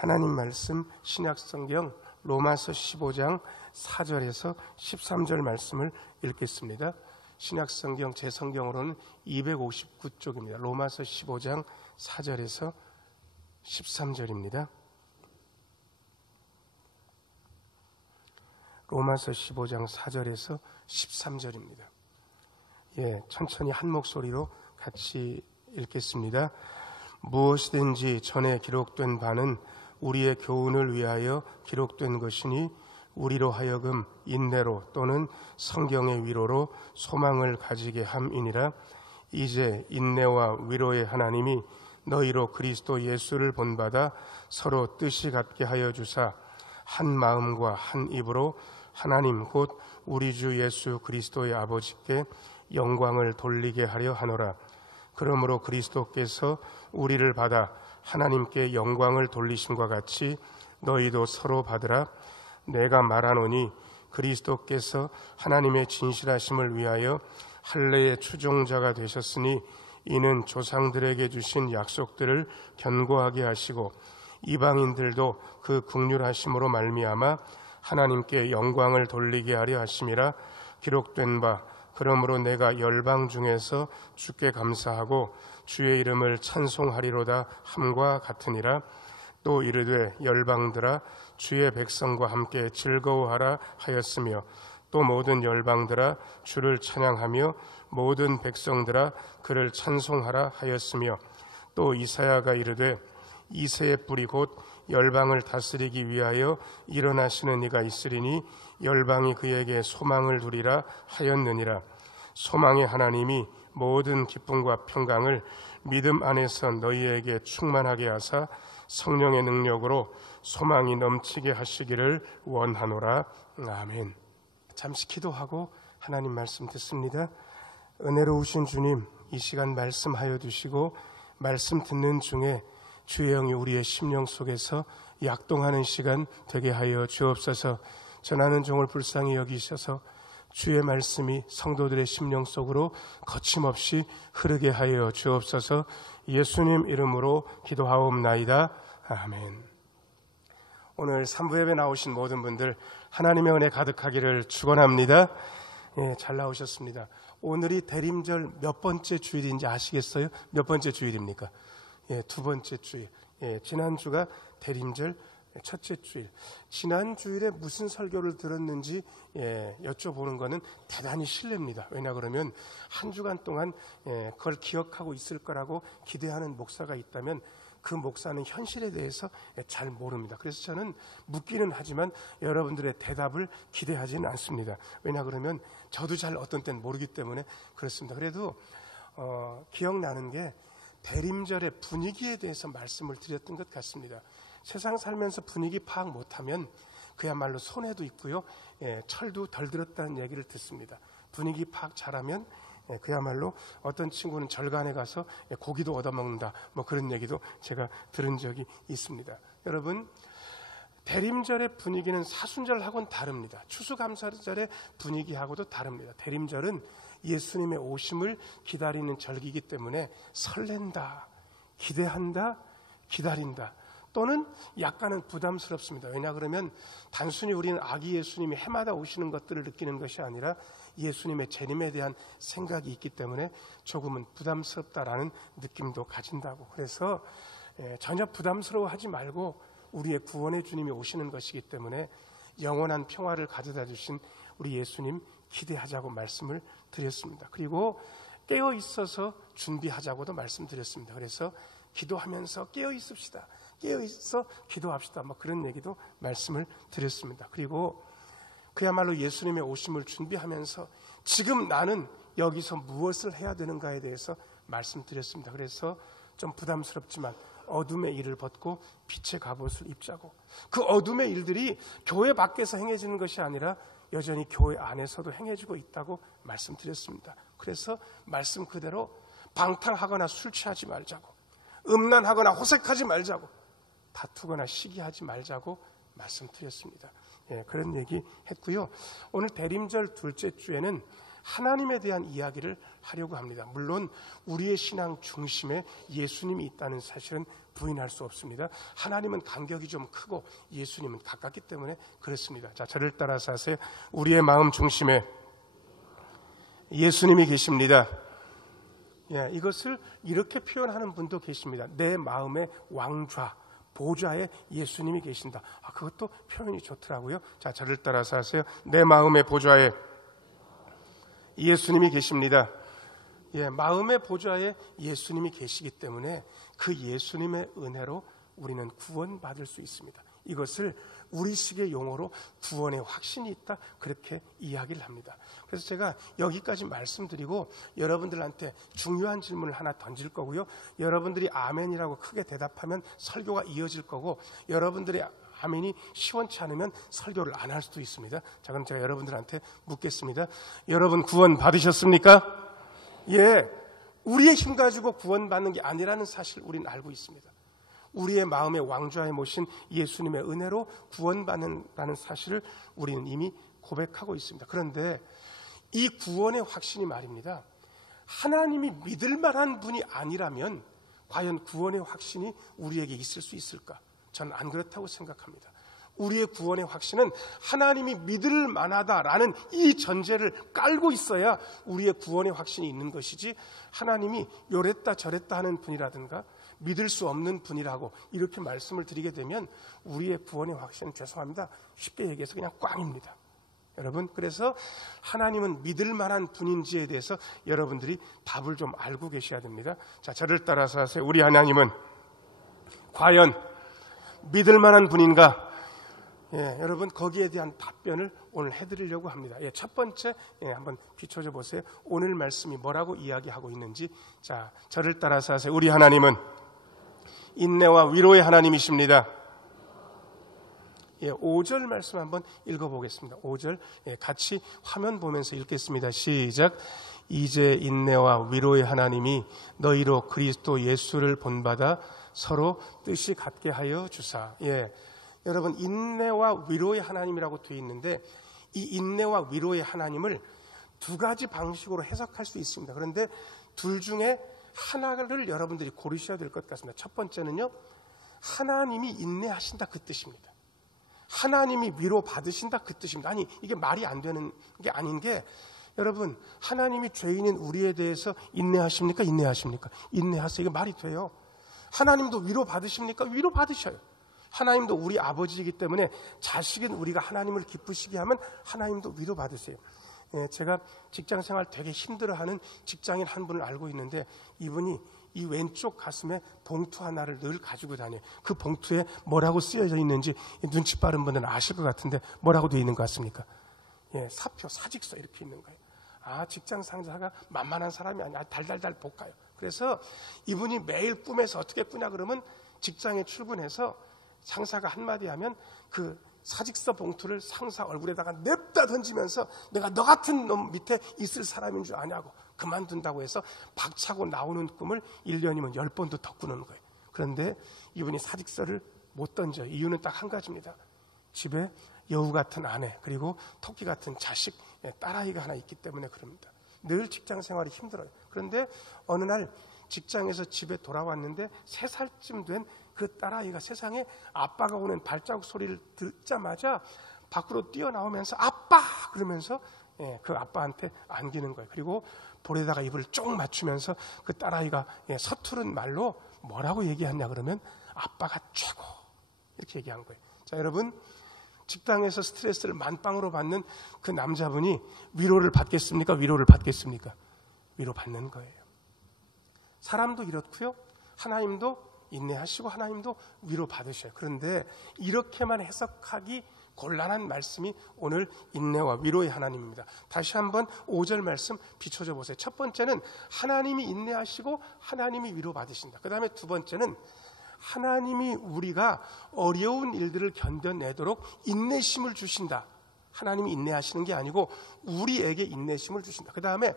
하나님 말씀 신약성경 로마서 15장 4절에서 13절 말씀을 읽겠습니다. 신약성경 제 성경으로는 259쪽입니다. 로마서 15장 4절에서 13절입니다. 로마서 15장 4절에서 13절입니다. 천천히 한 목소리로 같이 읽겠습니다. 무엇이든지 전에 기록된 바는 우리의 교훈을 위하여 기록된 것이니 우리로 하여금 인내로 또는 성경의 위로로 소망을 가지게 함이니라. 이제 인내와 위로의 하나님이 너희로 그리스도 예수를 본받아 서로 뜻이 같게 하여 주사 한 마음과 한 입으로 하나님 곧 우리 주 예수 그리스도의 아버지께 영광을 돌리게 하려 하노라. 그러므로 그리스도께서 우리를 받아 하나님께 영광을 돌리심과 같이 너희도 서로 받으라. 내가 말하노니 그리스도께서 하나님의 진실하심을 위하여 할례의 추종자가 되셨으니 이는 조상들에게 주신 약속들을 견고하게 하시고 이방인들도 그 긍휼하심으로 말미암아 하나님께 영광을 돌리게 하려 하심이라. 기록된 바 그러므로 내가 열방 중에서 주께 감사하고 주의 이름을 찬송하리로다 함과 같으니라. 또 이르되 열방들아 주의 백성과 함께 즐거워하라 하였으며 또 모든 열방들아 주를 찬양하며 모든 백성들아 그를 찬송하라 하였으며 또 이사야가 이르되 이새의 뿌리 곧 열방을 다스리기 위하여 일어나시는 이가 있으리니 열방이 그에게 소망을 두리라 하였느니라. 소망의 하나님이 모든 기쁨과 평강을 믿음 안에서 너희에게 충만하게 하사 성령의 능력으로 소망이 넘치게 하시기를 원하노라. 아멘. 잠시 기도하고 하나님 말씀 듣습니다. 은혜로우신 주님, 이 시간 말씀하여 주시고 말씀 듣는 중에 주의 영이 우리의 심령 속에서 약동하는 시간 되게 하여 주옵소서. 전하는 종을 불쌍히 여기셔서 주의 말씀이 성도들의 심령 속으로 거침없이 흐르게 하여 주옵소서. 예수님 이름으로 기도하옵나이다. 아멘. 오늘 3부 예배 나오신 모든 분들 하나님의 은혜 가득하기를 축원합니다. 잘 나오셨습니다. 오늘이 대림절 몇 번째 주일인지 아시겠어요? 몇 번째 주일입니까? 두 번째 주일. 지난주가 대림절 첫째 주일. 지난 주일에 무슨 설교를 들었는지 여쭤보는 것은 대단히 실례입니다. 왜냐 그러면 한 주간 동안 그걸 기억하고 있을 거라고 기대하는 목사가 있다면 그 목사는 현실에 대해서 잘 모릅니다. 그래서 저는 묻기는 하지만 여러분들의 대답을 기대하지는 않습니다. 왜냐 그러면 저도 잘 어떤 때는 모르기 때문에 그렇습니다. 그래도 기억나는 게 대림절의 분위기에 대해서 말씀을 드렸던 것 같습니다. 세상 살면서 분위기 파악 못하면 그야말로 손해도 있고요, 철도 덜 들었다는 얘기를 듣습니다. 분위기 파악 잘하면 그야말로 어떤 친구는 절간에 가서 고기도 얻어먹는다, 뭐 그런 얘기도 제가 들은 적이 있습니다. 여러분, 대림절의 분위기는 사순절하고는 다릅니다. 추수감사절의 분위기하고도 다릅니다. 대림절은 예수님의 오심을 기다리는 절기이기 때문에 설렌다, 기대한다, 기다린다, 또는 약간은 부담스럽습니다. 왜냐 그러면 단순히 우리는 아기 예수님이 해마다 오시는 것들을 느끼는 것이 아니라 예수님의 재림에 대한 생각이 있기 때문에 조금은 부담스럽다라는 느낌도 가진다고. 그래서 전혀 부담스러워하지 말고 우리의 구원의 주님이 오시는 것이기 때문에 영원한 평화를 가져다 주신 우리 예수님 기대하자고 말씀을 드렸습니다. 그리고 깨어 있어서 준비하자고도 말씀드렸습니다. 그래서 기도하면서 깨어 있읍시다, 깨어 있어 기도합시다, 뭐 그런 얘기도 말씀을 드렸습니다. 그리고 그야말로 예수님의 오심을 준비하면서 지금 나는 여기서 무엇을 해야 되는가에 대해서 말씀드렸습니다. 그래서 좀 부담스럽지만 어둠의 일을 벗고 빛의 갑옷을 입자고, 그 어둠의 일들이 교회 밖에서 행해지는 것이 아니라 여전히 교회 안에서도 행해지고 있다고 말씀드렸습니다. 그래서 말씀 그대로 방탕하거나 술 취하지 말자고, 음란하거나 호색하지 말자고, 다투거나 시기하지 말자고 말씀드렸습니다. 그런 얘기 했고요. 오늘 대림절 둘째 주에는 하나님에 대한 이야기를 하려고 합니다. 물론 우리의 신앙 중심에 예수님이 있다는 사실은 부인할 수 없습니다. 하나님은 간격이 좀 크고 예수님은 가깝기 때문에 그렇습니다. 자, 저를 따라서 하세요. 우리의 마음 중심에 예수님이 계십니다. 예, 이것을 이렇게 표현하는 분도 계십니다. 내 마음의 왕좌, 보좌에 예수님이 계신다. 그것도 표현이 좋더라고요. 자, 저를 따라서 하세요. 내 마음의 보좌에 예수님이 계십니다. 예, 마음의 보좌에 예수님이 계시기 때문에 그 예수님의 은혜로 우리는 구원받을 수 있습니다. 이것을 우리식의 용어로 구원의 확신이 있다, 그렇게 이야기를 합니다. 그래서 제가 여기까지 말씀드리고 여러분들한테 중요한 질문을 하나 던질 거고요. 여러분들이 아멘이라고 크게 대답하면 설교가 이어질 거고, 여러분들이 아멘이 시원치 않으면 설교를 안 할 수도 있습니다. 자, 그럼 제가 여러분들한테 묻겠습니다. 여러분 구원 받으셨습니까? 예, 우리의 힘 가지고 구원받는 게 아니라는 사실 우리는 알고 있습니다. 우리의 마음의 왕좌에 모신 예수님의 은혜로 구원받는다는 사실을 우리는 이미 고백하고 있습니다. 그런데 이 구원의 확신이 말입니다, 하나님이 믿을 만한 분이 아니라면 과연 구원의 확신이 우리에게 있을 수 있을까? 저는 안 그렇다고 생각합니다. 우리의 구원의 확신은 하나님이 믿을 만하다라는 이 전제를 깔고 있어야 우리의 구원의 확신이 있는 것이지, 하나님이 요랬다 저랬다 하는 분이라든가 믿을 수 없는 분이라고 이렇게 말씀을 드리게 되면 우리의 구원의 확신은, 죄송합니다, 쉽게 얘기해서 그냥 꽝입니다. 여러분, 그래서 하나님은 믿을 만한 분인지에 대해서 여러분들이 답을 좀 알고 계셔야 됩니다. 자, 저를 따라서 하세요. 우리 하나님은 과연 믿을 만한 분인가? 예, 여러분, 거기에 대한 답변을 오늘 해드리려고 합니다. 예, 첫 번째, 한번 비춰줘 보세요. 오늘 말씀이 뭐라고 이야기하고 있는지. 자, 저를 따라서 하세요. 우리 하나님은 인내와 위로의 하나님이십니다. 예, 5절 말씀 한번 읽어보겠습니다. 5절, 예, 같이 화면 보면서 읽겠습니다. 시작. 이제 인내와 위로의 하나님이 너희로 그리스도 예수를 본받아 서로 뜻이 같게 하여 주사. 예, 여러분, 인내와 위로의 하나님이라고 되어 있는데 이 인내와 위로의 하나님을 두 가지 방식으로 해석할 수 있습니다. 그런데 둘 중에 하나를 여러분들이 고르셔야 될 것 같습니다. 첫 번째는요, 하나님이 인내하신다, 그 뜻입니다. 하나님이 위로 받으신다, 그 뜻입니다. 아니, 이게 말이 안 되는 게 아닌 게, 여러분, 하나님이 죄인인 우리에 대해서 인내하십니까? 인내하십니까? 인내하세요. 이게 말이 돼요. 하나님도 위로 받으십니까? 위로 받으셔요. 하나님도 우리 아버지이기 때문에 자식인 우리가 하나님을 기쁘시게 하면 하나님도 위로 받으세요. 예, 제가 직장 생활 되게 힘들어하는 직장인 한 분을 알고 있는데, 이분이 이 왼쪽 가슴에 봉투 하나를 늘 가지고 다녀요. 그 봉투에 뭐라고 쓰여져 있는지 눈치 빠른 분들은 아실 것 같은데 뭐라고 되어 있는 것 같습니까? 예, 사표, 사직서 이렇게 있는 거예요. 아, 직장 상사가 만만한 사람이 아니야. 달달달 볶아요. 그래서 이분이 매일 꿈에서 어떻게 꾸냐 그러면, 직장에 출근해서 상사가 한마디 하면 그 사직서 봉투를 상사 얼굴에다가 냅다 던지면서 내가 너 같은 놈 밑에 있을 사람인 줄 아냐고, 그만둔다고 해서 박차고 나오는 꿈을 1년이면 10번도 더 꾸는 거예요. 그런데 이분이 사직서를 못 던져요. 이유는 딱 한 가지입니다. 집에 여우 같은 아내, 그리고 토끼 같은 자식, 딸아이가 하나 있기 때문에 그럽니다. 늘 직장 생활이 힘들어요. 그런데 어느 날 직장에서 집에 돌아왔는데 3살쯤 된 그 딸아이가 세상에 아빠가 오는 발자국 소리를 듣자마자 밖으로 뛰어나오면서 아빠! 그러면서 그 아빠한테 안기는 거예요. 그리고 볼에다가 입을 쫑 맞추면서 그 딸아이가 서투른 말로 뭐라고 얘기했냐 그러면 아빠가 최고, 이렇게 얘기한 거예요. 자, 여러분, 직장에서 스트레스를 만빵으로 받는 그 남자분이 위로를 받겠습니까? 위로를 받겠습니까? 위로 받는 거예요. 사람도 이렇고요, 하나님도 인내하시고 하나님도 위로 받으셔요. 그런데 이렇게만 해석하기 곤란한 말씀이 오늘 인내와 위로의 하나님입니다. 다시 한번 5절 말씀 비춰줘 보세요. 첫 번째는 하나님이 인내하시고 하나님이 위로 받으신다. 그 다음에 두 번째는 하나님이 우리가 어려운 일들을 견뎌내도록 인내심을 주신다. 하나님이 인내하시는 게 아니고 우리에게 인내심을 주신다. 그 다음에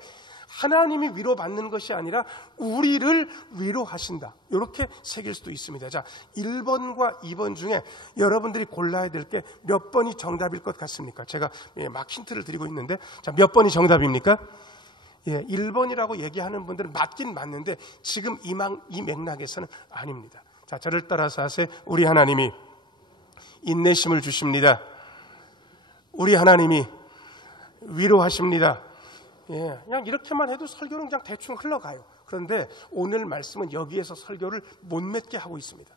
하나님이 위로받는 것이 아니라 우리를 위로하신다. 이렇게 새길 수도 있습니다. 자, 1번과 2번 중에 여러분들이 골라야 될 게 몇 번이 정답일 것 같습니까? 제가 막 힌트를 드리고 있는데, 자, 몇 번이 정답입니까? 1번이라고 얘기하는 분들은 맞긴 맞는데 지금 이 맥락에서는 아닙니다. 자, 저를 따라서 하세요. 우리 하나님이 인내심을 주십니다. 우리 하나님이 위로하십니다. 그냥 이렇게만 해도 설교는 그냥 대충 흘러가요. 그런데 오늘 말씀은 여기에서 설교를 못 맺게 하고 있습니다.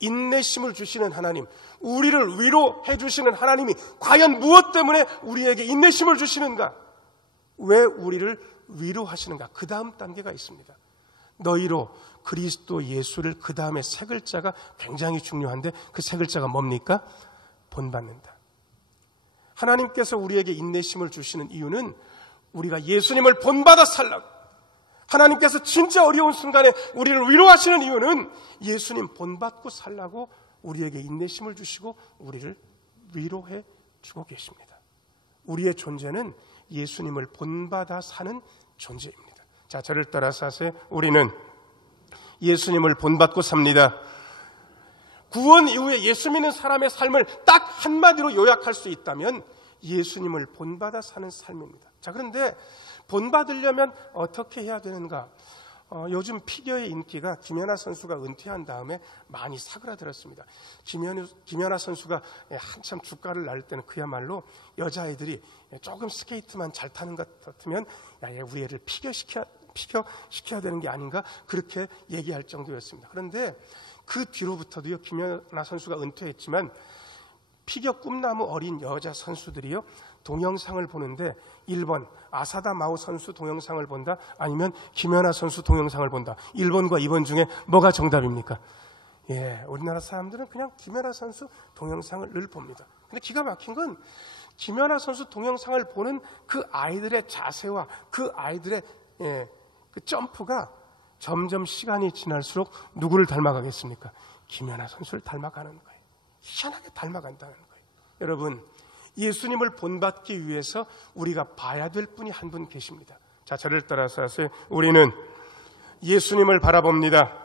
인내심을 주시는 하나님, 우리를 위로해 주시는 하나님이 과연 무엇 때문에 우리에게 인내심을 주시는가? 왜 우리를 위로하시는가? 그 다음 단계가 있습니다. 너희로 그리스도 예수를, 그 다음에 세 글자가 굉장히 중요한데 그 세 글자가 뭡니까? 본받는다. 하나님께서 우리에게 인내심을 주시는 이유는 우리가 예수님을 본받아 살라고, 하나님께서 진짜 어려운 순간에 우리를 위로하시는 이유는 예수님 본받고 살라고 우리에게 인내심을 주시고 우리를 위로해 주고 계십니다. 우리의 존재는 예수님을 본받아 사는 존재입니다. 자, 저를 따라서 하세요. 우리는 예수님을 본받고 삽니다. 구원 이후에 예수 믿는 사람의 삶을 딱 한마디로 요약할 수 있다면 예수님을 본받아 사는 삶입니다. 자, 그런데 본받으려면 어떻게 해야 되는가? 요즘 피겨의 인기가 김연아 선수가 은퇴한 다음에 많이 사그라들었습니다. 김연아 선수가 한참 주가를 날 때는 그야말로 여자아이들이 조금 스케이트만 잘 타는 것 같으면 우리 애를 피겨시켜야 되는 게 아닌가, 그렇게 얘기할 정도였습니다. 그런데 그 뒤로부터도요, 김연아 선수가 은퇴했지만 피겨 꿈나무 어린 여자 선수들이요, 동영상을 보는데 1번 아사다 마오 선수 동영상을 본다, 아니면 김연아 선수 동영상을 본다. 1번과 2번 중에 뭐가 정답입니까? 우리나라 사람들은 그냥 김연아 선수 동영상을 늘 봅니다. 근데 기가 막힌 건 김연아 선수 동영상을 보는 그 아이들의 자세와 그 아이들의 그 점프가 점점 시간이 지날수록 누구를 닮아가겠습니까? 김연아 선수를 닮아가는 거예요. 희한하게 닮아간다는 거예요. 여러분, 예수님을 본받기 위해서 우리가 봐야 될 분이 한 분 계십니다. 자, 저를 따라서 하세요. 우리는 예수님을 바라봅니다.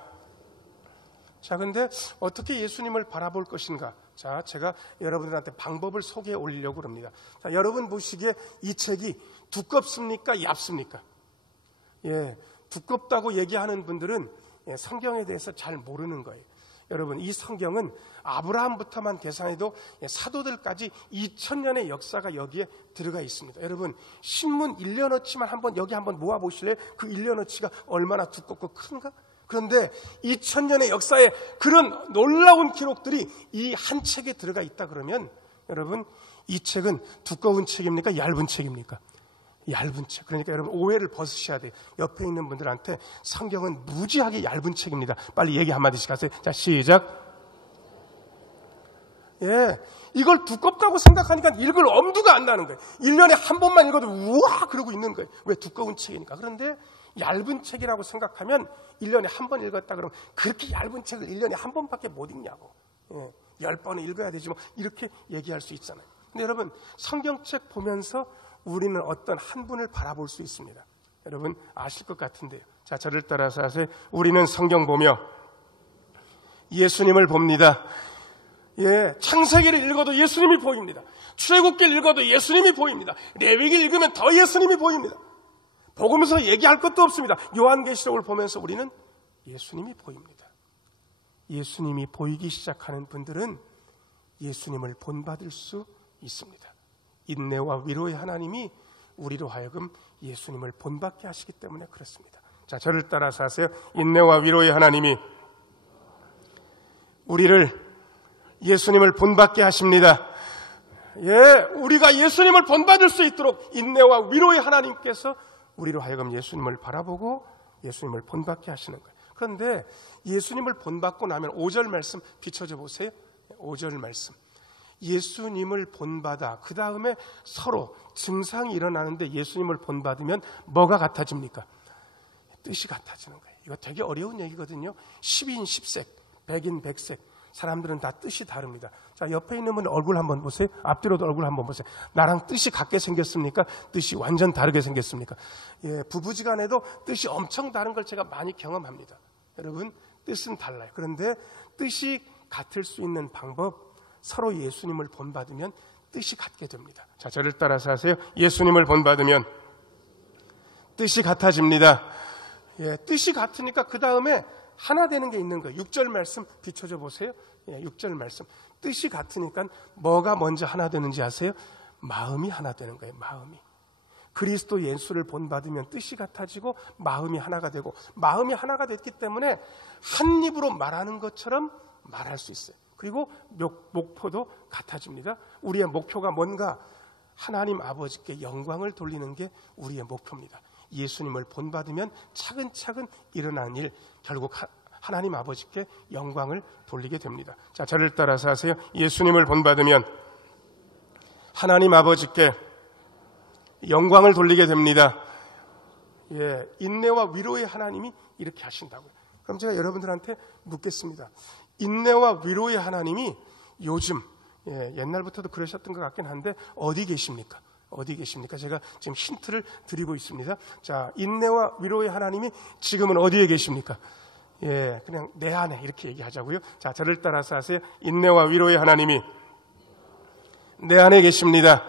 자, 근데 어떻게 예수님을 바라볼 것인가? 자, 제가 여러분들한테 방법을 소개해 올리려고 합니다. 자, 여러분 보시기에 이 책이 두껍습니까? 얇습니까? 두껍다고 얘기하는 분들은 성경에 대해서 잘 모르는 거예요. 여러분, 이 성경은 아브라함부터만 계산해도 사도들까지 2000년의 역사가 여기에 들어가 있습니다. 여러분, 신문 1년어치만 여기 한번 모아보실래요? 그 1년어치가 얼마나 두껍고 큰가? 그런데 2000년의 역사에 그런 놀라운 기록들이 이 한 책에 들어가 있다 그러면 여러분, 이 책은 두꺼운 책입니까? 얇은 책입니까? 얇은 책. 그러니까 여러분, 오해를 벗으셔야 돼요. 옆에 있는 분들한테 성경은 무지하게 얇은 책입니다. 빨리 얘기 한마디씩 하세요. 자, 시작. 이걸 두껍다고 생각하니까 읽을 엄두가 안 나는 거예요. 1년에 한 번만 읽어도 우와 그러고 있는 거예요. 왜? 두꺼운 책이니까. 그런데 얇은 책이라고 생각하면 1년에 한 번 읽었다 그러면 그렇게 얇은 책을 1년에 한 번밖에 못 읽냐고. 10번을 읽어야 되지 뭐, 이렇게 얘기할 수 있잖아요. 근데 여러분, 성경책 보면서 우리는 어떤 한 분을 바라볼 수 있습니다. 여러분 아실 것 같은데요. 자, 저를 따라서 하세요. 우리는 성경 보며 예수님을 봅니다. 창세기를 읽어도 예수님이 보입니다. 출애굽기를 읽어도 예수님이 보입니다. 레위기를 읽으면 더 예수님이 보입니다. 복음서 얘기할 것도 없습니다. 요한계시록을 보면서 우리는 예수님이 보입니다. 예수님이 보이기 시작하는 분들은 예수님을 본받을 수 있습니다. 인내와 위로의 하나님이 우리로 하여금 예수님을 본받게 하시기 때문에 그렇습니다. 자, 저를 따라서 하세요. 인내와 위로의 하나님이 우리를 예수님을 본받게 하십니다. 우리가 예수님을 본받을 수 있도록 인내와 위로의 하나님께서 우리로 하여금 예수님을 바라보고 예수님을 본받게 하시는 거예요. 그런데 예수님을 본받고 나면 5절 말씀 비춰줘 보세요. 5절 말씀. 예수님을 본받아 그 다음에 서로 증상이 일어나는데 예수님을 본받으면 뭐가 같아집니까? 뜻이 같아지는 거예요. 이거 되게 어려운 얘기거든요. 10인 10색, 100인 100색. 사람들은 다 뜻이 다릅니다. 자, 옆에 있는 분 얼굴 한번 보세요. 앞뒤로도 얼굴 한번 보세요. 나랑 뜻이 같게 생겼습니까? 뜻이 완전 다르게 생겼습니까? 예, 부부지간에도 뜻이 엄청 다른 걸 제가 많이 경험합니다. 여러분, 뜻은 달라요. 그런데 뜻이 같을 수 있는 방법, 서로 예수님을 본받으면 뜻이 같게 됩니다. 자, 저를 따라서 하세요. 예수님을 본받으면 뜻이 같아집니다. 예, 뜻이 같으니까 그 다음에 하나 되는 게 있는 거예요. 6절 말씀 비춰줘 보세요. 예, 6절 말씀. 뜻이 같으니까 뭐가 먼저 하나 되는지 아세요? 마음이 하나 되는 거예요. 마음이. 그리스도 예수를 본받으면 뜻이 같아지고 마음이 하나가 되고, 마음이 하나가 됐기 때문에 한 입으로 말하는 것처럼 말할 수 있어요. 그리고 목표도 같아집니다. 우리의 목표가 뭔가? 하나님 아버지께 영광을 돌리는 게 우리의 목표입니다. 예수님을 본받으면 차근차근 일어난 일, 결국 하나님 아버지께 영광을 돌리게 됩니다. 자, 저를 따라서 하세요. 예수님을 본받으면 하나님 아버지께 영광을 돌리게 됩니다. 예, 인내와 위로의 하나님이 이렇게 하신다고요. 그럼 제가 여러분들한테 묻겠습니다. 인내와 위로의 하나님이 요즘, 옛날부터도 그러셨던 것 같긴 한데 어디 계십니까? 어디 계십니까? 제가 지금 힌트를 드리고 있습니다. 자, 인내와 위로의 하나님이 지금은 어디에 계십니까? 예, 그냥 내 안에 이렇게 얘기하자고요. 자, 저를 따라서 하세요. 인내와 위로의 하나님이 내 안에 계십니다.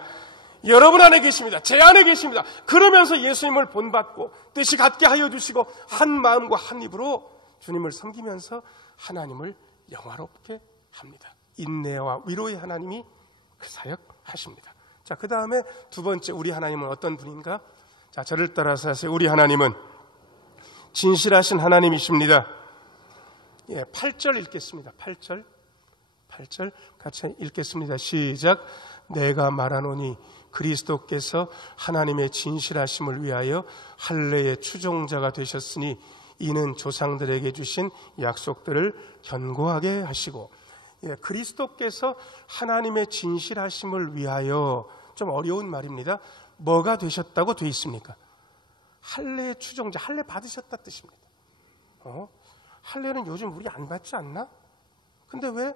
여러분 안에 계십니다. 제 안에 계십니다. 그러면서 예수님을 본받고 뜻이 같게 하여 주시고 한 마음과 한 입으로 주님을 섬기면서 하나님을 영화롭게 합니다. 인내와 위로의 하나님이 그 사역 하십니다. 자, 그 다음에 두 번째, 우리 하나님은 어떤 분인가? 자, 저를 따라서 하세요. 우리 하나님은 진실하신 하나님이십니다. 예, 8절 읽겠습니다. 8절 같이 읽겠습니다. 시작. 내가 말하노니 그리스도께서 하나님의 진실하심을 위하여 할례의 추종자가 되셨으니 이는 조상들에게 주신 약속들을 견고하게 하시고. 예, 그리스도께서 하나님의 진실하심을 위하여, 좀 어려운 말입니다. 뭐가 되셨다고 돼 있습니까? 할례의 추종자, 할례 받으셨다 뜻입니다. 할례는 요즘 우리 안 받지 않나? 근데 왜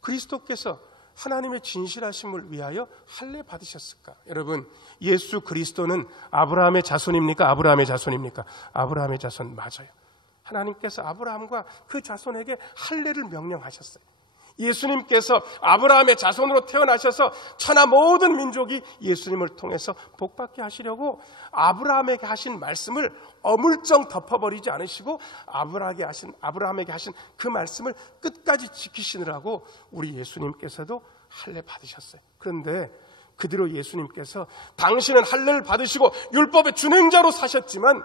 그리스도께서 하나님의 진실하심을 위하여 할례 받으셨을까? 여러분, 예수 그리스도는 아브라함의 자손입니까? 아브라함의 자손입니까? 아브라함의 자손 맞아요. 하나님께서 아브라함과 그 자손에게 할례를 명령하셨어요. 예수님께서 아브라함의 자손으로 태어나셔서 천하 모든 민족이 예수님을 통해서 복받게 하시려고 아브라함에게 하신 말씀을 어물쩡 덮어버리지 않으시고 아브라함에게 하신 그 말씀을 끝까지 지키시느라고 우리 예수님께서도 할례 받으셨어요. 그런데 그 뒤로 예수님께서 당신은 할례를 받으시고 율법의 준행자로 사셨지만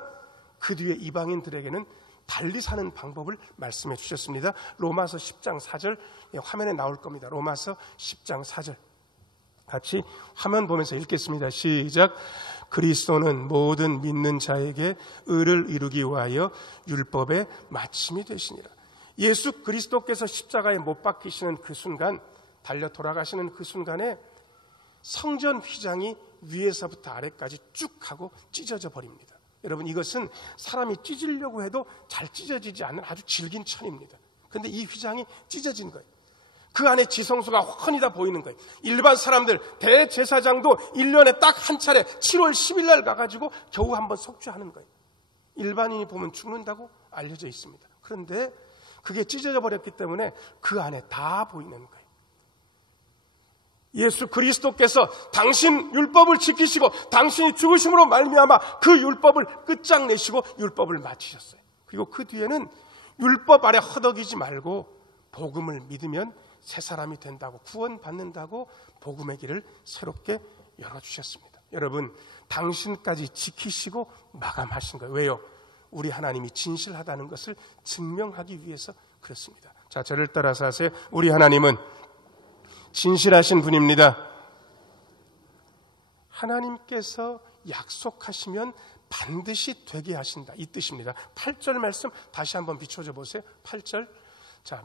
그 뒤에 이방인들에게는 달리 사는 방법을 말씀해 주셨습니다. 로마서 10장 4절 화면에 나올 겁니다. 로마서 10장 4절 같이 화면 보면서 읽겠습니다. 시작. 그리스도는 모든 믿는 자에게 의를 이루기 위하여 율법의 마침이 되시니라. 예수 그리스도께서 십자가에 못 박히시는 그 순간, 달려 돌아가시는 그 순간에 성전 휘장이 위에서부터 아래까지 쭉 하고 찢어져 버립니다. 여러분, 이것은 사람이 찢으려고 해도 잘 찢어지지 않는 아주 질긴 천입니다. 그런데 이 휘장이 찢어진 거예요. 그 안에 지성소가 훤히 다 보이는 거예요. 일반 사람들, 대제사장도 1년에 딱 한 차례 7월 10일 날 가가지고 겨우 한번 속죄하는 거예요. 일반인이 보면 죽는다고 알려져 있습니다. 그런데 그게 찢어져 버렸기 때문에 그 안에 다 보이는 거예요. 예수 그리스도께서 당신 율법을 지키시고 당신이 죽으심으로 말미암아 그 율법을 끝장내시고 율법을 마치셨어요. 그리고 그 뒤에는 율법 아래 허덕이지 말고 복음을 믿으면 새 사람이 된다고, 구원받는다고 복음의 길을 새롭게 열어주셨습니다. 여러분, 당신까지 지키시고 마감하신 거예요. 왜요? 우리 하나님이 진실하다는 것을 증명하기 위해서 그렇습니다. 자, 저를 따라서 하세요. 우리 하나님은 진실하신 분입니다. 하나님께서 약속하시면 반드시 되게 하신다, 이 뜻입니다. 8절 말씀 다시 한번 비춰줘 보세요. 8절. 자,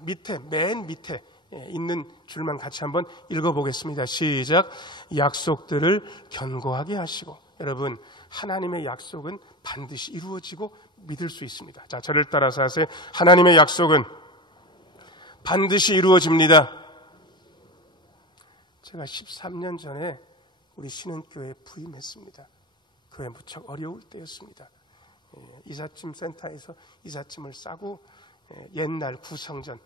맨 밑에 있는 줄만 같이 한번 읽어보겠습니다. 시작. 약속들을 견고하게 하시고. 여러분, 하나님의 약속은 반드시 이루어지고 믿을 수 있습니다. 자, 저를 따라서 하세요. 하나님의 약속은 반드시 이루어집니다. 제가 13년 전에 우리 신흥교회에 부임했습니다. 교회 무척 어려울 때였습니다. 이삿짐 센터에서 이삿짐을 싸고 옛날 구성전,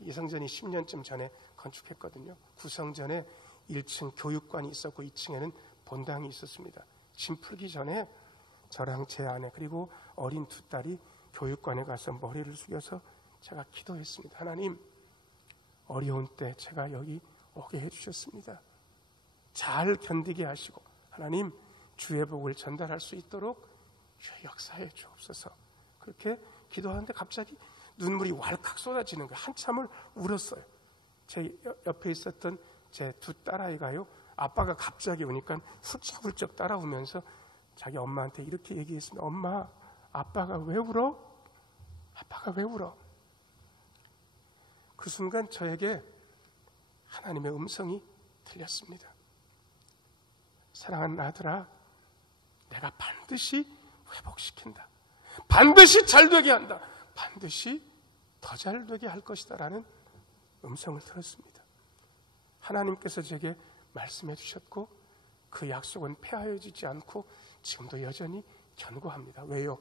이 성전이 10년쯤 전에 건축했거든요. 구성전에 1층 교육관이 있었고 2층에는 본당이 있었습니다. 짐 풀기 전에 저랑 제 아내 그리고 어린 두 딸이 교육관에 가서 머리를 숙여서 제가 기도했습니다. 하나님, 어려운 때 제가 여기 오게 해주셨습니다. 잘 견디게 하시고 하나님 주의 복을 전달할 수 있도록 주의 역사해 주옵소서. 그렇게 기도하는데 갑자기 눈물이 왈칵 쏟아지는 거예요. 한참을 울었어요. 제 옆에 있었던 제 두 딸아이가요, 아빠가 갑자기 오니까 훌쩍훌쩍 따라오면서 자기 엄마한테 이렇게 얘기했습니다. 엄마, 아빠가 왜 울어? 아빠가 왜 울어? 그 순간 저에게 하나님의 음성이 들렸습니다. 사랑하는 아들아, 내가 반드시 회복시킨다. 반드시 잘되게 한다. 반드시 더 잘되게 할 것이다 라는 음성을 들었습니다. 하나님께서 제게 말씀해 주셨고 그 약속은 폐하여지지 않고 지금도 여전히 견고합니다. 왜요?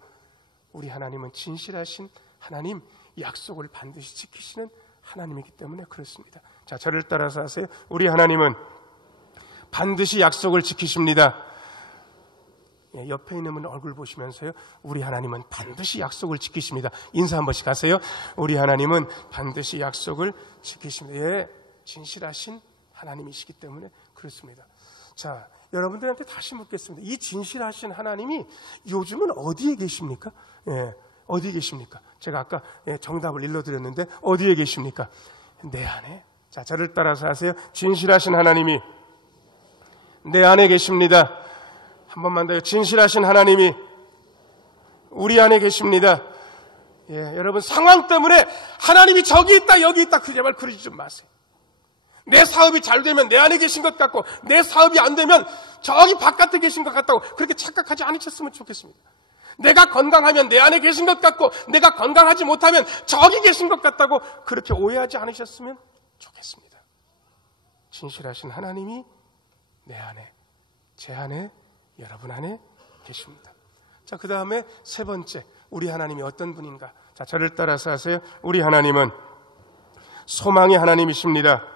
우리 하나님은 진실하신 하나님, 약속을 반드시 지키시는 하나님이기 때문에 그렇습니다. 자, 저를 따라서 하세요. 우리 하나님은 반드시 약속을 지키십니다. 옆에 있는 분 얼굴 보시면서요, 우리 하나님은 반드시 약속을 지키십니다. 인사 한 번씩 하세요. 우리 하나님은 반드시 약속을 지키십니다. 예, 진실하신 하나님이시기 때문에 그렇습니다. 자, 여러분들한테 다시 묻겠습니다. 이 진실하신 하나님이 요즘은 어디에 계십니까? 예, 어디에 계십니까? 제가 아까 정답을 일러드렸는데 어디에 계십니까? 내 안에. 자, 저를 따라서 하세요. 진실하신 하나님이 내 안에 계십니다. 한 번만 더요. 진실하신 하나님이 우리 안에 계십니다. 예, 여러분 상황 때문에 하나님이 저기 있다 여기 있다 제발 그러지 좀 마세요. 내 사업이 잘 되면 내 안에 계신 것 같고 내 사업이 안 되면 저기 바깥에 계신 것 같다고 그렇게 착각하지 않으셨으면 좋겠습니다. 내가 건강하면 내 안에 계신 것 같고 내가 건강하지 못하면 저기 계신 것 같다고 그렇게 오해하지 않으셨으면 좋겠습니다. 진실하신 하나님이 내 안에, 제 안에, 여러분 안에 계십니다. 자, 그 다음에 세 번째, 우리 하나님이 어떤 분인가? 자, 저를 따라서 하세요. 우리 하나님은 소망의 하나님이십니다.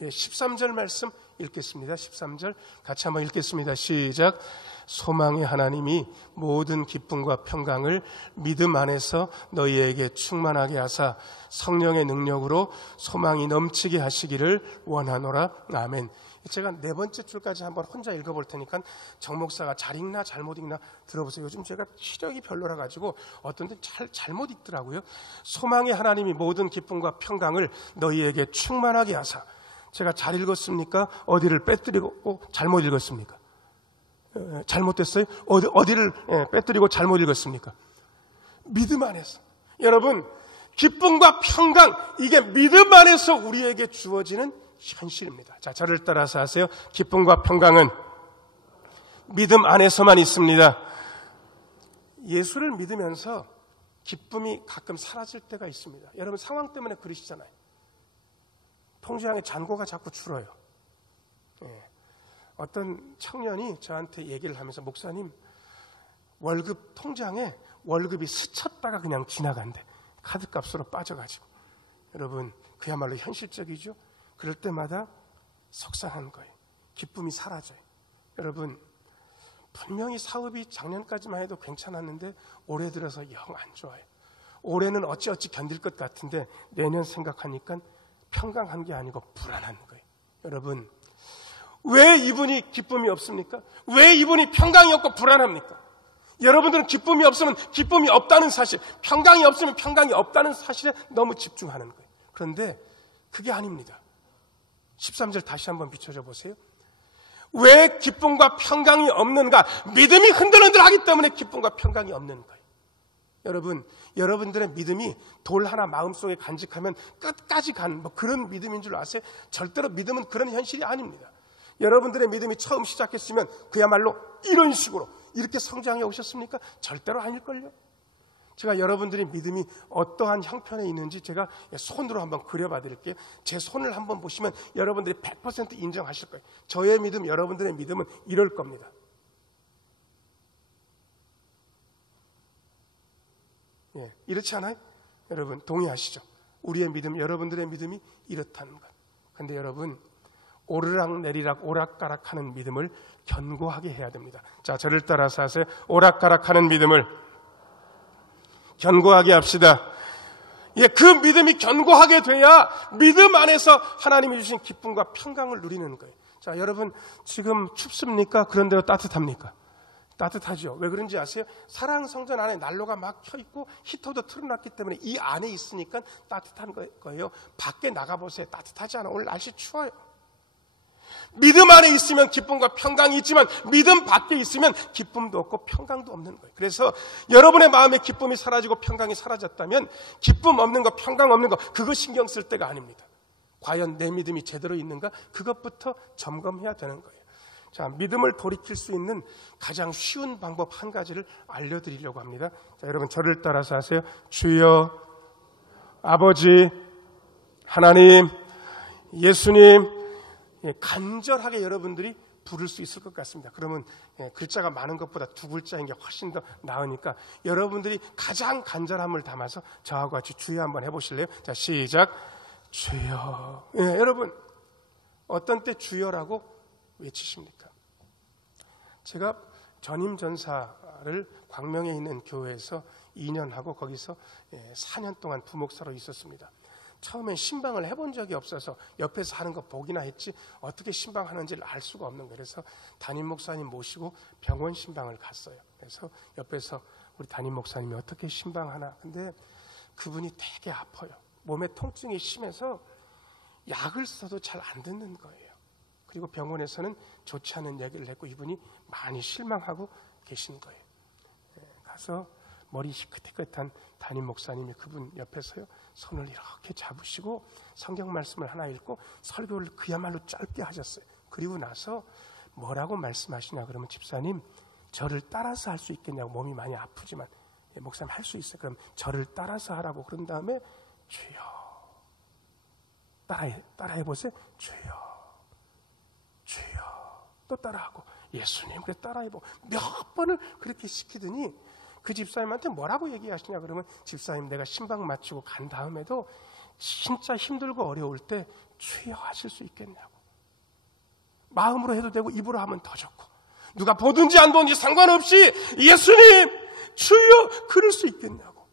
13절 말씀 읽겠습니다. 13절 같이 한번 읽겠습니다. 시작. 소망의 하나님이 모든 기쁨과 평강을 믿음 안에서 너희에게 충만하게 하사 성령의 능력으로 소망이 넘치게 하시기를 원하노라. 아멘. 제가 네 번째 줄까지 한번 혼자 읽어볼 테니까 정 목사가 잘 읽나 잘못 읽나 들어보세요. 요즘 제가 시력이 별로라 가지고 어떤 데 잘못 읽더라고요. 소망의 하나님이 모든 기쁨과 평강을 너희에게 충만하게 하사. 제가 잘 읽었습니까? 어디를 빼뜨리고 잘못 읽었습니까? 잘못됐어요? 어디를 빼뜨리고 잘못 읽었습니까? 믿음 안에서. 여러분, 기쁨과 평강, 이게 믿음 안에서 우리에게 주어지는 현실입니다. 자, 저를 따라서 하세요. 기쁨과 평강은 믿음 안에서만 있습니다. 예수를 믿으면서 기쁨이 가끔 사라질 때가 있습니다. 여러분 상황 때문에 그러시잖아요. 통장에 잔고가 자꾸 줄어요. 어떤 청년이 저한테 얘기를 하면서 목사님, 월급 통장에 월급이 스쳤다가 그냥 지나간대. 카드값으로 빠져가지고. 여러분 그야말로 현실적이죠. 그럴 때마다 속상한 거예요. 기쁨이 사라져요. 여러분 분명히 사업이 작년까지만 해도 괜찮았는데 올해 들어서 영 안 좋아요. 올해는 어찌어찌 견딜 것 같은데 내년 생각하니까 평강한 게 아니고 불안한 거예요. 여러분 왜 이분이 기쁨이 없습니까? 왜 이분이 평강이 없고 불안합니까? 여러분들은 기쁨이 없으면 기쁨이 없다는 사실, 평강이 없으면 평강이 없다는 사실에 너무 집중하는 거예요. 그런데 그게 아닙니다. 13절 다시 한번 비춰줘 보세요. 왜 기쁨과 평강이 없는가? 믿음이 흔들흔들하기 때문에 기쁨과 평강이 없는 거예요. 여러분, 여러분들의 믿음이 돌 하나 마음속에 간직하면 끝까지 가는 그런 믿음인 줄 아세요? 절대로 믿음은 그런 현실이 아닙니다. 여러분들의 믿음이 처음 시작했으면 그야말로 이런 식으로 이렇게 성장해 오셨습니까? 절대로 아닐걸요. 제가 여러분들의 믿음이 어떠한 형편에 있는지 제가 손으로 한번 그려봐 드릴게요. 제 손을 한번 보시면 여러분들이 100% 인정하실 거예요. 저의 믿음, 여러분들의 믿음은 이럴 겁니다. 예, 이렇지 않아요? 여러분 동의하시죠? 우리의 믿음, 여러분들의 믿음이 이렇다는 것. 그런데 여러분, 오르락내리락 오락가락하는 믿음을 견고하게 해야 됩니다. 자, 저를 따라서 하세요. 오락가락하는 믿음을 견고하게 합시다. 예, 그 믿음이 견고하게 돼야 믿음 안에서 하나님이 주신 기쁨과 평강을 누리는 거예요. 자, 여러분 지금 춥습니까? 그런데도 따뜻합니까? 따뜻하죠. 왜 그런지 아세요? 사랑 성전 안에 난로가 막 켜있고 히터도 틀어놨기 때문에 이 안에 있으니까 따뜻한 거예요. 밖에 나가보세요. 따뜻하지 않아. 오늘 날씨 추워요. 믿음 안에 있으면 기쁨과 평강이 있지만 믿음 밖에 있으면 기쁨도 없고 평강도 없는 거예요. 그래서 여러분의 마음에 기쁨이 사라지고 평강이 사라졌다면 기쁨 없는 거, 평강 없는 거, 그거 신경 쓸 때가 아닙니다. 과연 내 믿음이 제대로 있는가? 그것부터 점검해야 되는 거예요. 자, 믿음을 돌이킬 수 있는 가장 쉬운 방법 한 가지를 알려드리려고 합니다. 자, 여러분 저를 따라서 하세요. 주여, 아버지, 하나님, 예수님. 예, 간절하게 여러분들이 부를 수 있을 것 같습니다. 그러면 글자가 많은 것보다 두 글자인 게 훨씬 더 나으니까 여러분들이 가장 간절함을 담아서 저하고 같이 주여 한번 해보실래요? 자, 시작. 주여. 예, 여러분 어떤 때 주여라고 외치십니까? 제가 전임 전사를 광명에 있는 교회에서 2년 하고 거기서 4년 동안 부목사로 있었습니다. 처음엔 신방을 해본 적이 없어서 옆에서 하는 거 보기나 했지 어떻게 신방하는지를 알 수가 없는 거예요. 그래서 담임 목사님 모시고 병원 신방을 갔어요. 그래서 옆에서 우리 담임 목사님이 어떻게 신방하나. 근데 그분이 되게 아파요. 몸에 통증이 심해서 약을 써도 잘 안 듣는 거예요. 그리고 병원에서는 좋지 않은 얘기를 했고 이분이 많이 실망하고 계신 거예요. 가서 머리 희끗희끗한 담임 목사님이 그분 옆에서요 손을 이렇게 잡으시고 성경 말씀을 하나 읽고 설교를 그야말로 짧게 하셨어요. 그리고 나서 뭐라고 말씀하시냐 그러면 집사님 저를 따라서 할 수 있겠냐고. 몸이 많이 아프지만 목사님 할 수 있어요. 그럼 저를 따라서 하라고. 그런 다음에 주여 따라해 보세요. 주여 주여 또 따라하고 예수님 그래 따라해보고 몇 번을 그렇게 시키더니 그 집사님한테 뭐라고 얘기하시냐 그러면 집사님 내가 신방 마치고 간 다음에도 진짜 힘들고 어려울 때 주여 하실 수 있겠냐고. 마음으로 해도 되고 입으로 하면 더 좋고 누가 보든지 안 보든지 상관없이 예수님 주여 그럴 수 있겠냐고.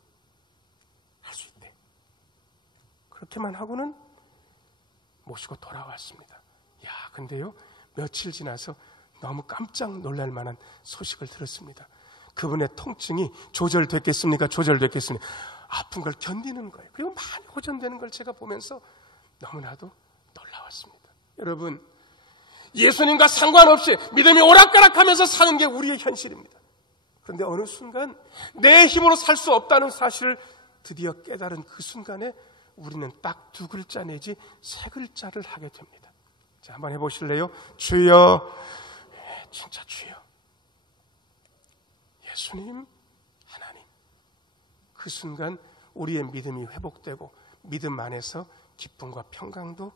할 수 있대. 그렇게만 하고는 모시고 돌아왔습니다. 야, 근데요 며칠 지나서 너무 깜짝 놀랄 만한 소식을 들었습니다. 그분의 통증이 조절됐겠습니까? 조절됐겠습니까? 아픈 걸 견디는 거예요. 그리고 많이 호전되는 걸 제가 보면서 너무나도 놀라웠습니다. 여러분, 예수님과 상관없이 믿음이 오락가락하면서 사는 게 우리의 현실입니다. 그런데 어느 순간 내 힘으로 살 수 없다는 사실을 드디어 깨달은 그 순간에 우리는 딱 두 글자 내지 세 글자를 하게 됩니다. 자, 한번 해보실래요? 주여, 진짜 주여. 예수님, 하나님. 그 순간 우리의 믿음이 회복되고 믿음 안에서 기쁨과 평강도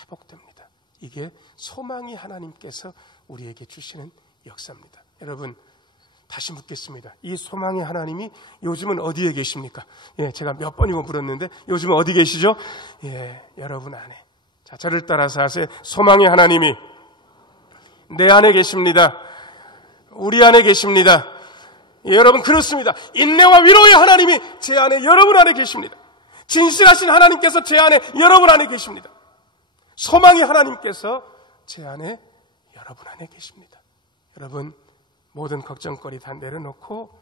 회복됩니다. 이게 소망이 하나님께서 우리에게 주시는 역사입니다. 여러분, 다시 묻겠습니다. 이 소망의 하나님이 요즘은 어디에 계십니까? 예, 제가 몇 번이고 물었는데 요즘은 어디 계시죠? 예, 여러분 안에. 자, 저를 따라서 하세요. 소망의 하나님이 내 안에 계십니다. 우리 안에 계십니다. 예, 여러분 그렇습니다. 인내와 위로의 하나님이 제 안에 여러분 안에 계십니다. 진실하신 하나님께서 제 안에 여러분 안에 계십니다. 소망의 하나님께서 제 안에 여러분 안에 계십니다. 여러분 모든 걱정거리 다 내려놓고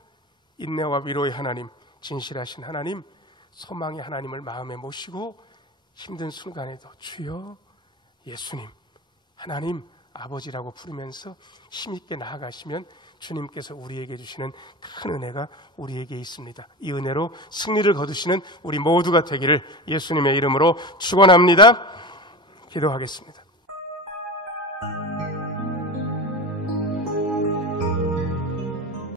인내와 위로의 하나님, 진실하신 하나님, 소망의 하나님을 마음에 모시고 힘든 순간에도 주여, 예수님, 하나님, 아버지라고 부르면서 힘있게 나아가시면 주님께서 우리에게 주시는 큰 은혜가 우리에게 있습니다. 이 은혜로 승리를 거두시는 우리 모두가 되기를 예수님의 이름으로 축원합니다. 기도하겠습니다.